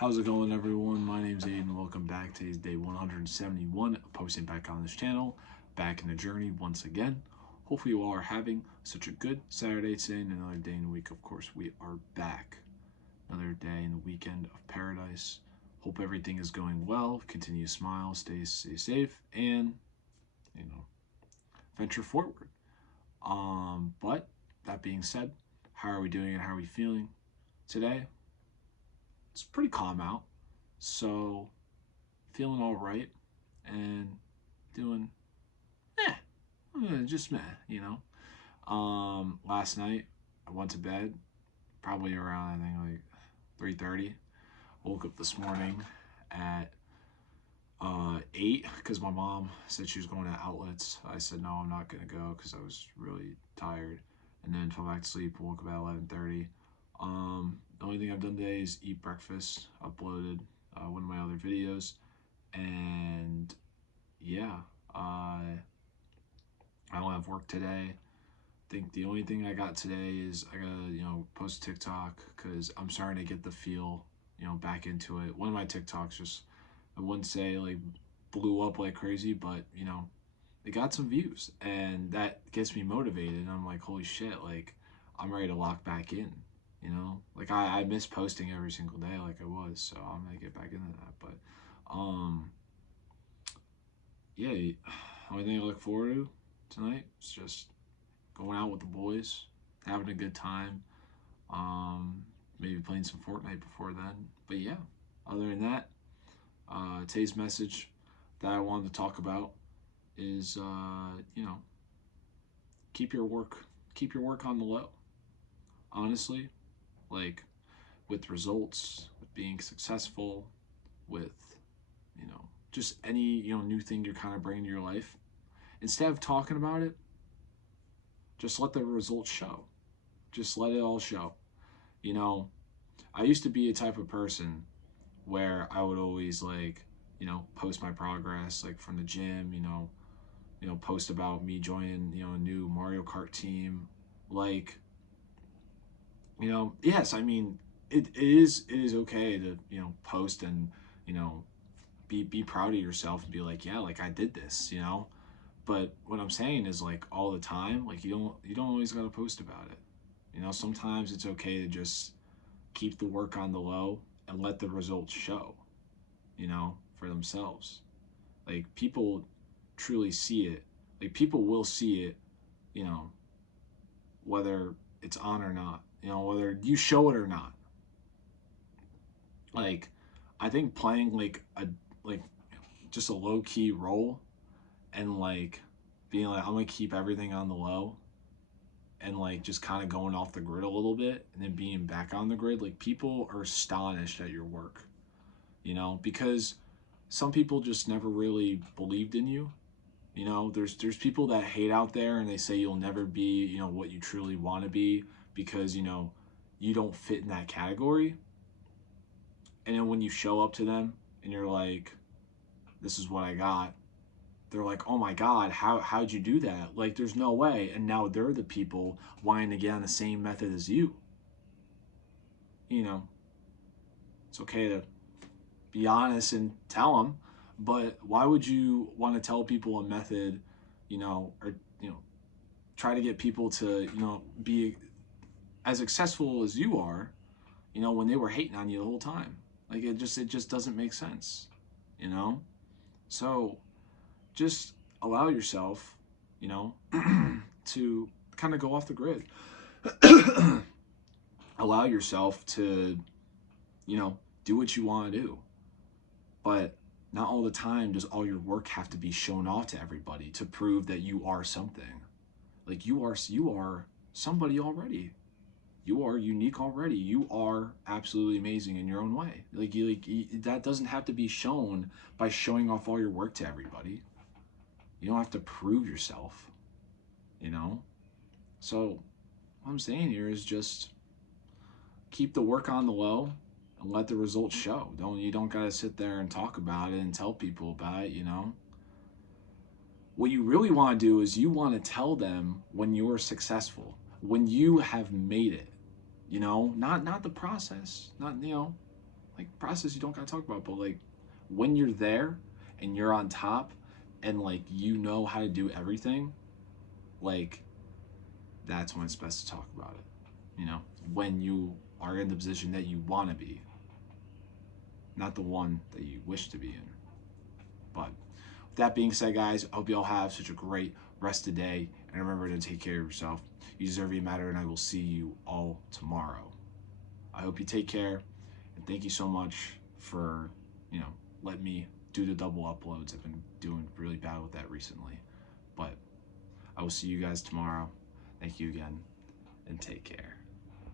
How's it going, everyone? My name's Aiden. Welcome back. Today's day 171 of posting back on this channel, back in the journey once again. Hopefully you all are having such a good Saturday today and another day in the week. Of course, we are back. Another day in the weekend of paradise. Hope everything is going well. Continue to smile, stay safe, and, venture forward. But that being said, how are we doing and how are we feeling today? It's pretty calm out, so feeling all right and doing just last night I went to bed probably around, I think, like 3:30. Woke up this morning at 8 because my mom said she was going to Outlets. I said no, I'm not gonna go because I was really tired, and then fell back to sleep. Woke up at 11:30. The only thing I've done today is eat breakfast. Uploaded one of my other videos, and yeah, I don't have work today. I think the only thing I got today is I gotta post TikTok because I'm starting to get the feel back into it. One of my TikToks just, I wouldn't say like blew up like crazy, but it got some views, and that gets me motivated. And I'm like, holy shit, like I'm ready to lock back in. Like I miss posting every single day like I was, so I'm gonna get back into that. But yeah, the only thing I look forward to tonight is just going out with the boys, having a good time. Maybe playing some Fortnite before then. But yeah, other than that, today's message that I wanted to talk about is keep your work on the low. Honestly, like with results, with being successful, with just any new thing you're kind of bringing to your life. Instead of talking about it, just let the results show. Just let it all show. I used to be a type of person where I would always like post my progress, like from the gym. Post about me joining a new Mario Kart team. Like, yes, I mean it is okay to post and be proud of yourself and be like, yeah, like I did this. But what I'm saying is, like, all the time, like you don't always gotta post about it. Sometimes it's okay to just keep the work on the low and let the results show, for themselves. Like, people truly see it. Like, people will see it, you know, whether it's on or not, whether you show it or not. Like, I think playing like just a low key role and like being like, I'm gonna keep everything on the low and like just kind of going off the grid a little bit and then being back on the grid, like people are astonished at your work, because some people just never really believed in you. There's people that hate out there and they say you'll never be, what you truly want to be because, you don't fit in that category. And then when you show up to them and you're like, this is what I got, they're like, oh my God, how'd you do that? Like, there's no way. And now they're the people wanting to get on the same method as you. It's okay to be honest and tell them, but why would you want to tell people a method, or, try to get people to, be as successful as you are, when they were hating on you the whole time? Like, it just doesn't make sense, you know? So just allow yourself, to kind of go off the grid. Allow yourself to, do what you want to do. But not all the time does all your work have to be shown off to everybody to prove that you are something. Like, you are somebody already. You are unique already. You are absolutely amazing in your own way. That doesn't have to be shown by showing off all your work to everybody. You don't have to prove yourself, So what I'm saying here is just keep the work on the low and let the results show. You don't gotta sit there and talk about it and tell people about it, What you really want to do is you want to tell them when you're successful, when you have made it, not the process, not, like process you don't gotta talk about, but like when you're there and you're on top and like you know how to do everything, like that's when it's best to talk about it. You know, when you are in the position that you want to be, not the one that you wish to be in. But with that being said, guys, I hope you all have such a great rest of the day, and remember to take care of yourself. You deserve you matter, and I will see you all tomorrow. I hope you take care, and thank you so much for, letting me do the double uploads. I've been doing really bad with that recently, but I will see you guys tomorrow. Thank you again, and take care.